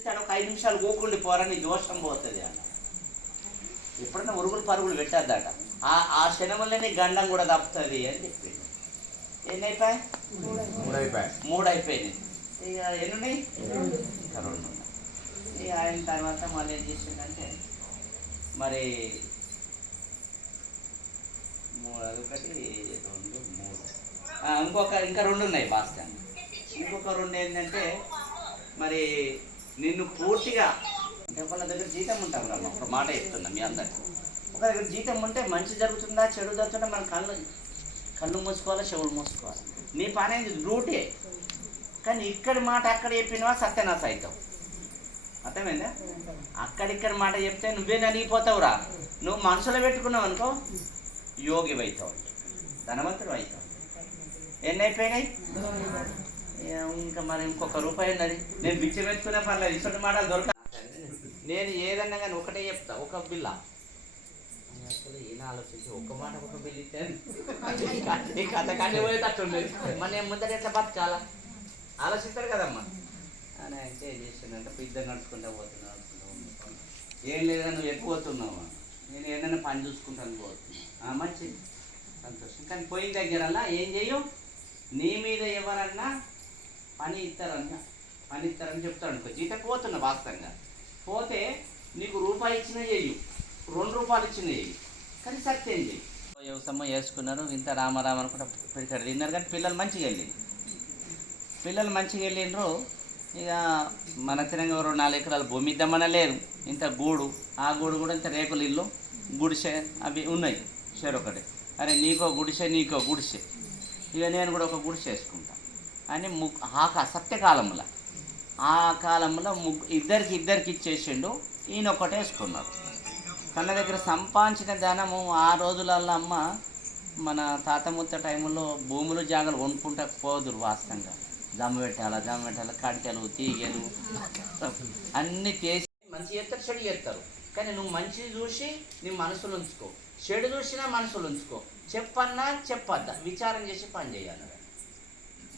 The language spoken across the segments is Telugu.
ఇస్తాడు ఒక ఐదు నిమిషాలు ఊకుండి పోరా నీ దోషం పోతుంది అన్న. ఎప్పుడన్నా ఉరుగులు పరుగులు పెట్టద్దట. ఆ ఆ క్షణంలోనే గండం కూడా తప్పుతుంది అని చెప్పిండు. ఎన్ని అయిపోయాయి మూడు అయిపోయాయి మూడు అయిపోయినాయి ఇక ఎన్ని ఉన్నాయి ఇంకా రెండు ఉన్నాయి ఇక ఆయన తర్వాత మళ్ళీ ఏం చేసిందంటే మరి మూడు అదొకటి రెండు మూడు. ఇంకొక ఇంకా రెండు ఉన్నాయి బాస్టాన్ ఇంకొక రెండు ఏంటంటే మరి నిన్ను పూర్తిగా అంటే వాళ్ళ దగ్గర జీతం ఉంటాం రా ఒక మాట చెప్తున్నా మీ అందరికి. ఒక దగ్గర జీతం ఉంటే మంచి జరుగుతుందా చెడు జరుగుతుందా మన కళ్ళు కళ్ళు మూసుకోవాలి చెవులు మూసుకోవాలి? నీ పని ఏంది? కానీ ఇక్కడి మాట అక్కడ చెప్పినవా సత్యనాశ అవుతావు అర్థమైందా? అక్కడిక్కడ మాట చెప్తే నువ్వే నలిగిపోతావురా. నువ్వు మనసులో పెట్టుకున్నావు అనుకో యోగి అవుతావు ధనవంతుడు అవుతావు ఎన్ని అయిపోయినాయి? ఇంకా మరి ఇంకొక రూపాయి ఉన్నది. నేను బిచ్చి పెట్టుకునే పర్లేదు ఇటువంటి మాటలు దొరక నేను ఏదన్నా కానీ ఒకటే చెప్తా ఒక బిల్ల. అసలు ఈయన ఆలోచించి ఒక్క మాట ఒక బిల్ ఇచ్చాను. ఈ కథ కానీ పోయేటట్టు ఉండేది మరి నేను ముందర ఎట్లా బతకాలా? ఆలోచిస్తారు కదమ్మా. అని అంటే ఏం చేసిందంటే ఇద్దరు నడుచుకుంటా పోతున్నా ఏం లేదా నువ్వు ఎక్కువ పోతున్నావా? నేను ఏదైనా పని చూసుకుంటాను పోతున్నా. మంచిది. సంతోషం. కానీ పోయిన దగ్గరల్లా ఏం చేయు నీ మీద ఎవరన్నా పని ఇస్తారని పని ఇస్తారని చెప్తాడు అనుకో. జీతం పోతున్నా వాస్తవంగా. పోతే నీకు రూపాయి ఇచ్చిన చెయ్యి. రెండు రూపాయలు ఇచ్చిన చెయ్యి. కానీ సత్యం చెయ్యి. వ్యవసాయం వేసుకున్నారు ఇంత రామారామ అనుకుంటా ఇక్కడ తిన్నారు కానీ పిల్లలు మంచిగా వెళ్ళింది పిల్లలు మంచిగా వెళ్ళిండ్రు. ఇక మన తిరంగా రెండు నాలుగు ఎకరాలు భూమి ఇద్దామన లేదు ఇంత గూడు ఆ గూడు కూడా ఇంత రేకులు ఇల్లు గుడిసె అవి ఉన్నాయి. ఒకటి. అరే నీకో గుడిసె నీకో గుడిసె. ఇక నేను కూడా ఒక గుడిసె వేసుకుంటా. అని ముగ్ ఆ కా- సత్యకాలంలో ఆ కాలంలో ముగ్గు ఇద్దరికి ఇద్దరికి ఇచ్చేసిండు. ఈయన ఒకటే వేసుకున్నారు. కన్న దగ్గర సంపాదించిన ధనము ఆ రోజులలో అమ్మ మన తాత ముత్త టైంలో భూములు జాగలు కొనుక్కుంటా పోదురు వాస్తవంగా. దమ్ము పెట్టాలా దమ్ము పెట్టాలా కడికలు తీగలు అన్నీ చేసి మంచి చేస్తారు చెడు చేస్తారు. కానీ నువ్వు మంచి చూసి నీ మనసులో ఉంచుకో. చెడు చూసినా మనసులో ఉంచుకో. చెప్పన్నా చెప్పద్దా? విచారం చేసి పని చేయాలి.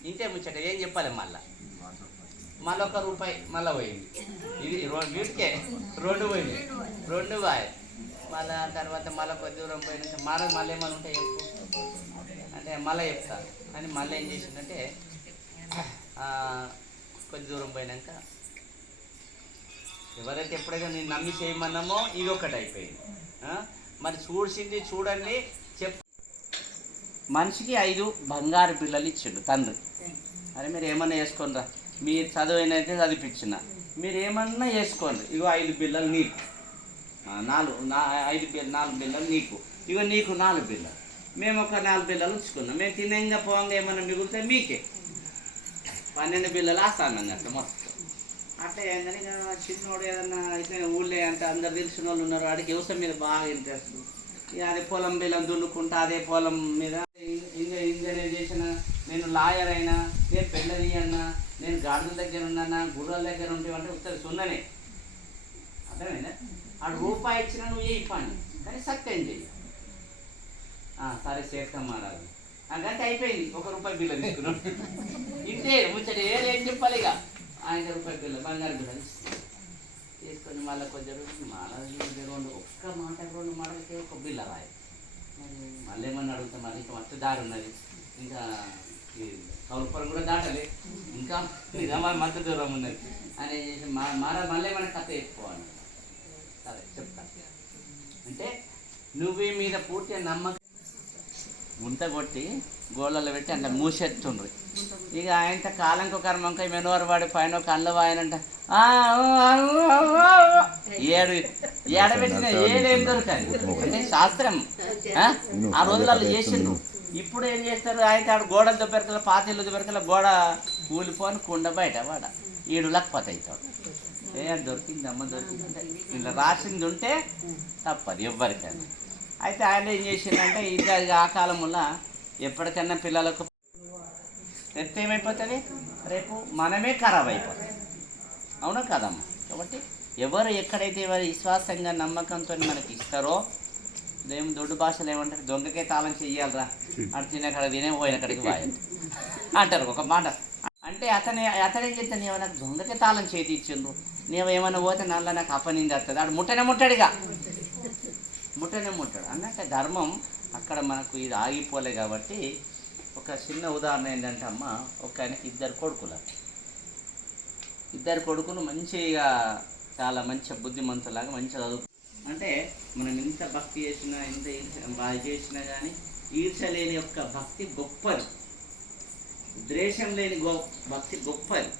ఇంతే ముచ్చట ఏం చెప్పాలి మళ్ళా? మళ్ళీ ఒక రూపాయి మళ్ళీ పోయింది. ఇది రెండు వీటికే రెండు పోయింది. రెండు పోయి మళ్ళా తర్వాత మళ్ళీ కొద్ది దూరం పోయినాక మళ్ళీ మళ్ళీ ఏమైనా ఉంటే చెప్పు. అంటే మళ్ళీ చెప్తా. అని మళ్ళీ ఏం చేసిందంటే కొద్ది దూరం పోయినాక ఎవరైతే ఎప్పుడైతే నేను నమ్మి చేయమన్నామో ఇది ఒకటి అయిపోయింది. మరి చూసింది చూడండి మనిషికి ఐదు బంగారు పిల్లలు ఇచ్చిండు తండ్రి. అరే మీరు ఏమన్నా వేసుకోండిరా మీరు చదివినైతే చదివిపించిన మీరు ఏమన్నా వేసుకోండి. ఇగో ఐదు బిల్లలు నీకు. నాలుగు నా ఐదు నాలుగు బిల్లలు నీకు. ఇగో నీకు నాలుగు బిల్లలు మేము ఒక నాలుగు బిల్లలు ఉంచుకున్నాం. మేము తినంగా పోంగా ఏమన్నా మిగిలితే మీకే. పన్నెండు బిల్లలు ఆస్తాను అన్నట్లు మొత్తం. అట్లా ఏంటని చిన్నోడు ఏదన్నా అయితే ఊళ్ళో అంటే అందరు తెలిసిన వాళ్ళు ఉన్నారు. వాడికి వ్యవసాయం మీద బాగా ఇంట్రెస్ట్ ఇక అదే పొలం బిల్లం దున్నుకుంటా అదే పొలం మీద ఇంజనీర్ చేసిన నేను లాయర్ అయినా నేను పెళ్ళది అన్నా నేను గార్డెన్ దగ్గర ఉన్నానా గుర్రాల దగ్గర ఉంటే అంటే ఉత్తర సున్ననే. అర్థమైందా? ఆ రూపాయి ఇచ్చిన నువ్వు ఏ పని కానీ సత్యం చెయ్యి. ఆ, సరే చేస్తాం మారాలి అంటే అయిపోయింది. ఒక రూపాయి బిల్లు తీసుకున్నాం. ఇంతే ముచ్చట ఏం చెప్పాలి ఇక? ఆయన రూపాయి బిల్లు బంగారు బిల్ల తీసుకున్నాం. తీసుకొని మళ్ళీ కొంచెం మళ్ళీ రెండు ఒక్క మాట రెండు మాటలకి ఒక బిల్ల రాయి. మళ్ళీ ఏమన్నా అడుగుతాం మళ్ళీ ఇంకా మొత్తం దారి ఉన్నది. ఇంకా కౌలపురం కూడా దాటలే. ఇంకా ఇంకా మరి దూరం ఉన్నది. అని మా- మర మళ్ళీ ఏమైనా కథ చెప్పుకోవాలి. సరే చెప్తా. అంటే నువ్వు మీద పూర్తిగా నమ్మకం గుంత కొట్టి గోళ్ళలో పెట్టి అట్లా మూసేస్తుండ్రు. ఇక ఆయనంత కాలంకు కర్మంక మెనోరు వాడి పైన ఒక వాయనంట ఆయన అంట ఆ, ఏడు ఏడబెట్టిన ఏడేం దొరకాలి అంటే శాస్త్రం. ఆ? రోజులలో చేసిండ్రు ఇప్పుడు ఏం చేస్తారు? ఆయన ఆడు గోడలు దుబ్బెరకల పాతిళ్ళు దుబ్బెరకల గోడ కూలిపోని కుండ బయట వాడ. ఈడు లక్పత అవుతాడు ఏ దొరికింది అమ్మ దొరికింది అంటే ఇలా రాసింది ఉంటే తప్పదు ఎవ్వరికైనా. అయితే ఆయన ఏం చేసిందంటే ఇది ఆ కాలంలో ఎప్పటికైనా పిల్లలకు చెప్తే ఏమైపోతుంది? రేపు మనమే ఖరాబ్ అయిపోతుంది అవునా కదమ్మా? కాబట్టి ఎవరు ఎక్కడైతే ఎవరు విశ్వాసంగా నమ్మకంతో మనకి ఇస్తారో దేవుని దొడ్డు భాషలు ఏమంటారు? దొంగకే తాళం చెయ్యాలరా. అటు తినే కాడ తినే పోయిన కాడికి వాయండి అంటారు ఒక మాట. అంటే అతని అతను ఏం చెప్తాను నీవు నాకు దొంగకే తాళం చేతి ఇచ్చిండ్రు నీవు ఏమైనా పోతే నల్ల నాకు అపనింది వస్తుంది ఆడు ముట్టనే ముట్టాడుగా ముట్టనే ముట్టాడు. అన్నట్టే ధర్మం అక్కడ మనకు ఇది ఆగిపోలే కాబట్టి ఒక చిన్న ఉదాహరణ ఏంటంటే అమ్మ ఒక ఆయనకి ఇద్దరు కొడుకులు. ఇద్దరు కొడుకులు మంచిగా చాలా మంచి బుద్ధిమంతులాగా మంచిగా చదువు అంటే మనం ఎంత భక్తి చేసినా ఎంత బాగా చేసినా కానీ ఈర్ష లేని యొక్క భక్తి గొప్పది. ద్వేషం లేని గో భక్తి గొప్పది.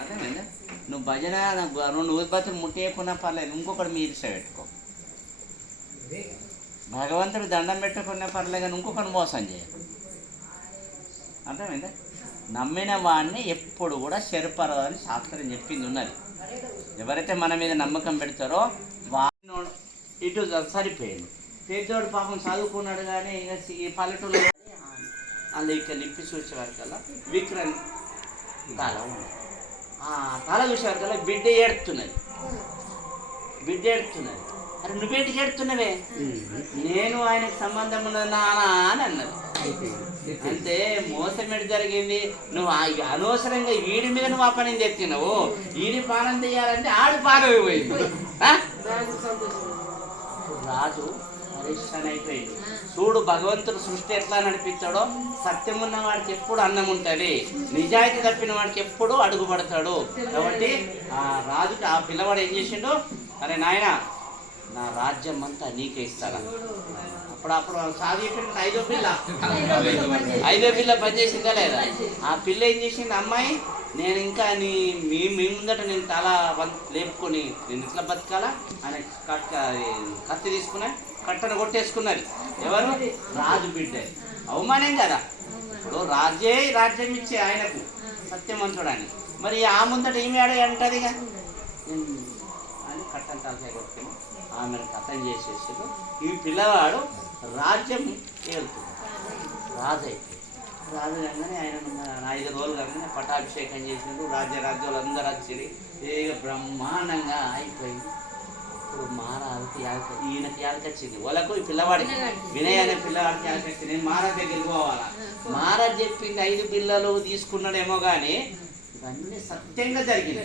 అర్థమైందా? నువ్వు భజన నాకు రెండు ఉత్పత్తులు ముట్టేయకున్నా పర్లేదు ఇంకొకటి మీ ఈర్ష పెట్టుకో. భగవంతుడు దండం పెట్టుకున్నా పర్లేదు కానీ ఇంకొకటి మోసం చేయకు అర్థమైందా? నమ్మిన వాడిని ఎప్పుడు కూడా చెరపరదు అని శాస్త్రం చెప్పింది ఉన్నది. ఎవరైతే మన మీద నమ్మకం పెడతారో వాడినోడు ఇటు సరిపోయింది. పేదోడు పాపం చదువుకున్నాడు కానీ ఇక ఈ పల్లెటూరు అందులో ఇక్కడ నిప్పి చూసే వరకల్లా విక్రమ్ తల ఉంది. ఆ తల చూసే వరకల్లా బిడ్డ ఏడుతున్నది. బిడ్డ ఏడుతున్నది. అరే నువ్వేంటి ఏడుతున్నవే? నేను ఆయనకు సంబంధం ఉన్నది నానా అని అన్నది. అంటే మోసం ఎటు జరిగింది? నువ్వు అనవసరంగా వీడి మీద నువ్వు అపనం తెచ్చినావు వీడి పానం తీయాలంటే ఆడు పానైపోయింది ఆ? రాజు పరేషాన్ అయిపోయింది చూడు భగవంతుడు సృష్టి ఎట్లా నడిపిస్తాడో సత్యం ఉన్న వాడికి ఎప్పుడు అన్నం ఉంటుంది. నిజాయితీ తప్పిన వాడికి ఎప్పుడు అడుగు పడతాడు. కాబట్టి ఆ రాజుకి ఆ పిల్లవాడు ఏం చేసిండు? అరే నాయన నా రాజ్యం అంతా నీకే ఇస్తాను అప్పుడు అప్పుడు సాగు చెప్పిన ఐదో పిల్ల. ఐదో పిల్ల పనిచేసిందా లేదా? ఆ పిల్ల ఏం చేసింది? అమ్మాయి నేను ఇంకా నీ మీ మీ ముందట నేను తల వం- లేపుకొని నేను ఇట్లా బతకాలా అని కట్ కత్తి తీసుకున్నా కట్టను కొట్టేసుకున్నది. ఎవరు? రాజు బిడ్డ. అవమానం కదా. ఇప్పుడు రాజే రాజ్యం ఇచ్చే ఆయనకు సత్యవంతుడని మరి ఆ ముందట ఏమి ఆడే అంటది అని కట్టను తలకాయ కొట్టుకుని ఆమెను కథం చేసేసాడు. ఈ పిల్లవాడు రాజ్యం ఏలుతుంది. రాజు అయిపోయింది రాజు కాగానే ఆయన ఐదు రోజులు కాగానే పట్టాభిషేకం చేసిండు రాజ్య రాజ్యాలు అందరూ వచ్చి ఏక బ్రహ్మాండంగా అయిపోయింది. ఇప్పుడు మహారాజుకి యాలక ఈయనకి యాలకొచ్చింది వాళ్ళకు ఈ పిల్లవాడికి వినయ్ అనే పిల్లవాడికి యాలకొచ్చింది నేను మహారాజ్ దగ్గరికి పోవాలా? మహారాజ్ చెప్పింది ఐదు పిల్లలు తీసుకున్నాడేమో కానీ ఇవన్నీ సత్యంగా జరిగింది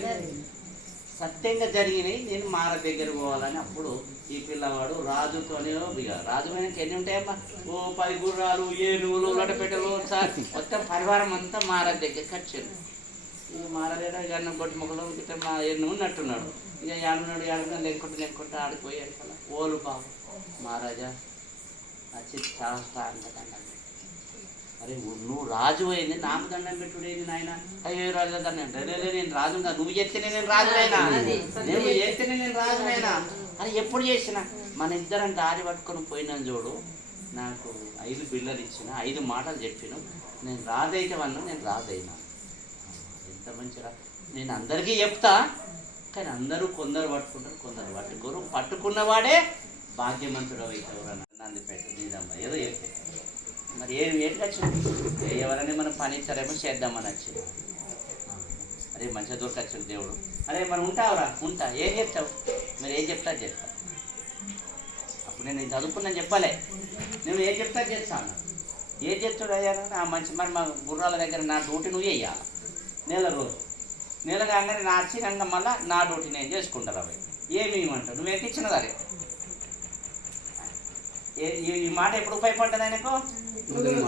సత్యంగా జరిగినాయి. నేను మార దగ్గర పోవాలని అప్పుడు ఈ పిల్లవాడు రాజుతోనే ఇక. రాజు వెనక ఎన్ని ఉంటాయమ్మా? ఓ పది గుర్రాలు ఏనుగులు లడపెట్టలు సార్. మొత్తం పరివారం అంతా మార దగ్గరికి వచ్చారు ఇక మారలేడా ఇక అన్నం కొట్టి మొక్కలు మా ఎన్ను ఉన్నట్టున్నాడు. ఇక యాడున్నాడు యాడున్నా లెక్కుంటూ లెక్కుంటూ ఆడిపోయాడు కదా. ఓలు బాబు మహారాజా వచ్చి చాలా అరే నువ్వు రాజు అయింది నాకు దండం పెట్టుడేది నాయన. అయ్యో రాజు దండం అంటే "లే, లే, నేను రాజు. నువ్వు చేస్తేనే నేను రాజునైనా? నువ్వు చేస్తేనే నేను రాజునైనా? అని ఎప్పుడు చేసిన? మన ఇద్దరం దారి పట్టుకొని పోయినాను చూడు. నాకు ఐదు బిళ్ళలు ఇచ్చిన ఐదు మాటలు చెప్పిన. నేను రాదైతే వల్ల నేను రాదైనా. ఎంత మంచిరా. నేను అందరికీ చెప్తా కానీ అందరూ కొందరు పట్టుకుంటారు కొందరు పట్టుకోరు. పట్టుకున్నవాడే భాగ్యవంతుడు అవుతారు నంది పెట్టు నీదమ్మ ఏదో చెప్తే మరి ఏం ఏంటి వచ్చింది ఎవరైనా మనం పని ఇస్తారేమో చేద్దామని వచ్చింది అరే మంచిగా దొరకచ్చు దేవుడు. అరే మనం ఉంటావురా ఉంటా. ఏం చెప్తావు మరి ఏం చెప్తా చెప్తా. అప్పుడు నేను చదువుకున్నాను చెప్పాలి. నేను ఏం చెప్తా చేస్తాను. ఏం చెప్తాడు అయ్యానంటే ఆ మంచి మరి మా గుర్రాల దగ్గర నా డ్యూటీ నువ్వు వేయాలి నెల రోజు. నెల కాగానే నా వచ్చినాక మళ్ళీ నా డ్యూటీ నేను చేసుకుంటారు అవి. ఏమి ఇవ్వమంటావు? నువ్వు ఎక్కిచ్చిన అరే ఏ- ఈ- మాట ఎప్పుడు ఉపయోగపడ్డది ఆయనకు?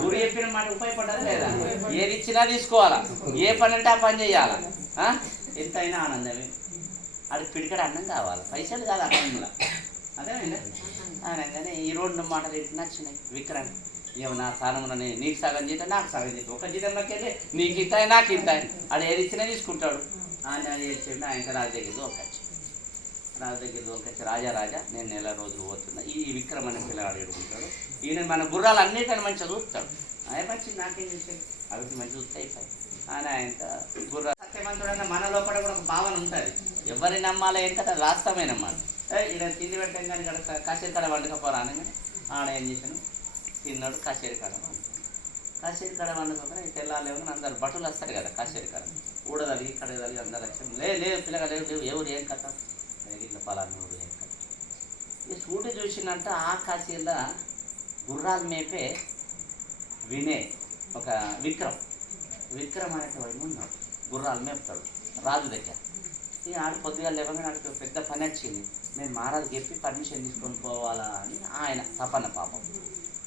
గురు చెప్పిన మాట ఉపయోగపడ్డదా లేదా? ఏది ఇచ్చినా తీసుకోవాలా. ఏ పని అంటే ఆ పని చేయాలా? ఎంతైనా ఆనందమే. అది పిడికడ అన్నం కావాలి. పైసలు కాదు అన్నంలో అదేనండి అనగానే ఈ రెండు మాటలు ఎట్లా నచ్చినాయి. విక్రమ్ ఏమో నా స్థానంలో నీకు సగం జీతం నాకు సగం జీతం. ఒక జీతంలోకి వెళ్ళి నీకు ఇంత నాకు ఇంత ఆడు ఏది ఇచ్చినా తీసుకుంటాడు. ఆయన చేసిండు ఆయన రాజు దగ్గర దోకొచ్చి రాజు దగ్గర దోకొచ్చి రాజా రాజా నేను నెల రోజులు పోతున్నా. ఈ విక్రమ్ అనే పిల్లగాడు ఎడుకుంటాడు ఈయన మన గుర్రాలు అన్నిటిని మంచిగా చూస్తాడు. ఆయన మంచి నాకేం చేసేది? అవి మంచి చూస్తే అయిపోయి ఆయన ఆయన గుర్రాలు సత్యవంతుడన్న మన లోపల కూడా ఒక భావన ఉంటుంది. ఎవరిని నమ్మాలి ఏం కదా రాస్తామే నమ్మాలి. ఈయన తిండి పెట్టాం కానీ ఇక్కడ కాసేరు కడ వండుకపోరా ఆడ ఏం చేశాను? తిన్నాడు కాసేరు కాడ కాసేరు కడ కాడ వండుకోకుండా అందరు బట్టలు వస్తారు కదా కాసేరు కడ. ఊడదలిగి ఇక్కడ కలిగి అందరు లక్ష్యం లే లేదు పిల్లగా లేవు లేవు ఎవరు ఏం కథ? ఇట్లా పలానా ఊరు ఏం కథ? ఈ సూటి చూసినంట ఆ కాశీలో గుర్రాలు మేపే వినే ఒక విక్రమ్. విక్రమ్ అనేటువంటి ఉన్నాడు. గుర్రాలు మేపుతాడు. రాజు దగ్గర. ఈ ఆడ పొద్దుగా లేవగానే ఆడికి పెద్ద పని వచ్చింది. నేను మహారాజు చెప్పి పర్మిషన్ తీసుకొని పోవాలా అని ఆయన తపన పాపం.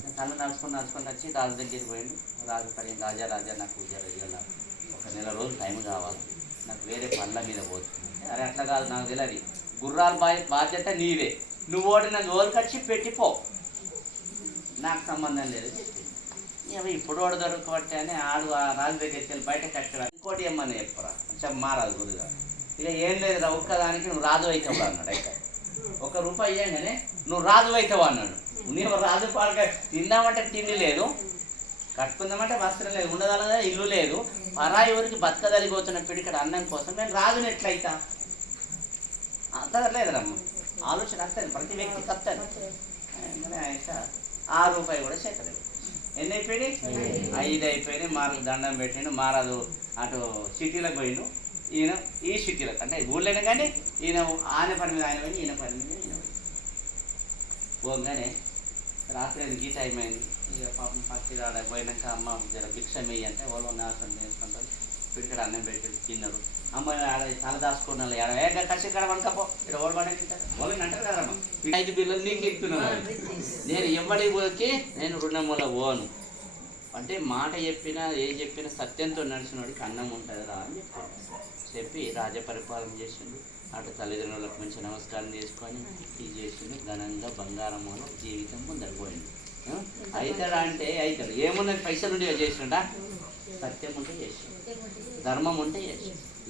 నేను కళ్ళు నడుచుకొని నడుచుకొని వచ్చి రాజు దగ్గరికి పోయిండు. రాజు పని రాజా రాజా నాకు జరగాల ఒక నెల రోజులు టైం కావాలి. నాకు వేరే పనుల మీద పోతుంది. అరే అట్లా కాదు నాకు తెలియదు గుర్రాల బా బాధ్యత నీదే నువ్వు ఓడిన జోలికొచ్చి పెట్టిపో. నాకు సంబంధం లేదు. ఇప్పుడు వాడు దొరకబట్టి అని ఆడు ఆ రాజు దగ్గరికి వెళ్ళి బయట కట్టడా ఇంకోటి ఏమని చెప్పరా? చెప్ప మారాదు గురుగా ఇక ఏం లేదు ఒక్కదానికి నువ్వు రాజు అవుతావు అన్నాడు అయితే. ఒక రూపాయి ఇవ్వగానే నువ్వు రాజు అవుతావు అన్నాడు. నేను రాజు పాలక తిందామంటే తిండి లేదు కట్టుకుందామంటే వస్త్రం లేదు ఉండదలదా ఇల్లు లేదు. పరాయి ఊరికి బతకదలిపోతున్న పిడికడ అన్నం కోసం నేను రాజుని ఎట్లయితా? అంతగట్లేదురమ్మ ఆలోచన వస్తాను ప్రతి వ్యక్తికి వస్తుంది ఆ రూపాయి కూడా చేతలేదు. ఎన్ని అయిపోయినాయి ఐదు అయిపోయినాయి మారకు దండం పెట్టిండు. మారదు అటు సిటీలకు పోయిండు. ఈయన ఈ సిటీలకు. అంటే ఊళ్ళోనే కానీ ఈయన ఆయన పని మీద ఆయన పోయి ఈయన పని మీద ఈయన పోయి పోగానే రాత్రి ఈ టైం అయింది ఇక పాపం పచ్చి రాడ పోయినాక అమ్మ జర భిక్ష అంటే వాళ్ళు నాశనం చేసుకుంటారు. పెట్టాడు అన్నం పెట్టాడు తిన్నారు అమ్మ ఆడ తల దాచుకున్నాను ఆడ ఏ కసి ఇక్కడ పడకపో ఇక్కడ ఓడి పడేస్తారు అంటారు కదమ్మా ఐదు బిల్లులు నీకు ఇస్తున్నాను నేను ఇవ్వడి పోకి నేను రుణం వల్ల పోను. అంటే మాట చెప్పినా ఏం చెప్పినా సత్యంతో నడిచినోడికి అన్నం ఉంటుంది రా అని చెప్పాను చెప్పి రాజ పరిపాలన చేసిండు. అటు తల్లిదండ్రులకు మంచి నమస్కారం చేసుకొని ఇది చేసిండు. ఘనంగా బంగారం మూల జీవితం ముందరిపోయింది అవుతాడా అంటే అవుతాడు ఏమున్నది పైసలు ఉండేవి చేసిండా? సత్యం ఉంటే చేసిండు. ధర్మం ఉంటే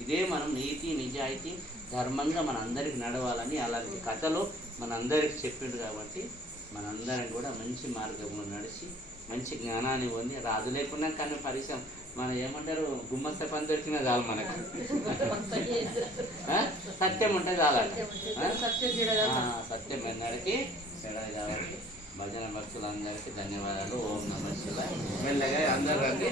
ఇదే మనం నీతి నిజాయితీ ధర్మంగా మన అందరికి నడవాలని అలాంటి కథలు మనందరికి చెప్పిండు కాబట్టి మనందరం కూడా మంచి మార్గంలో నడిచి మంచి జ్ఞానాన్ని పొంది రాజు లేకున్నా కానీ పరిశ్రమ మన ఏమంటారు గుమ్మస్త పని దొరికినా చాలు మనకు? సత్యం ఉంటే? ఆ, సత్యం చెడది కాబట్టి భజన భక్తులందరికీ ధన్యవాదాలు. ఓం నమ శివాయ. మెల్లగా అందరూ రండి.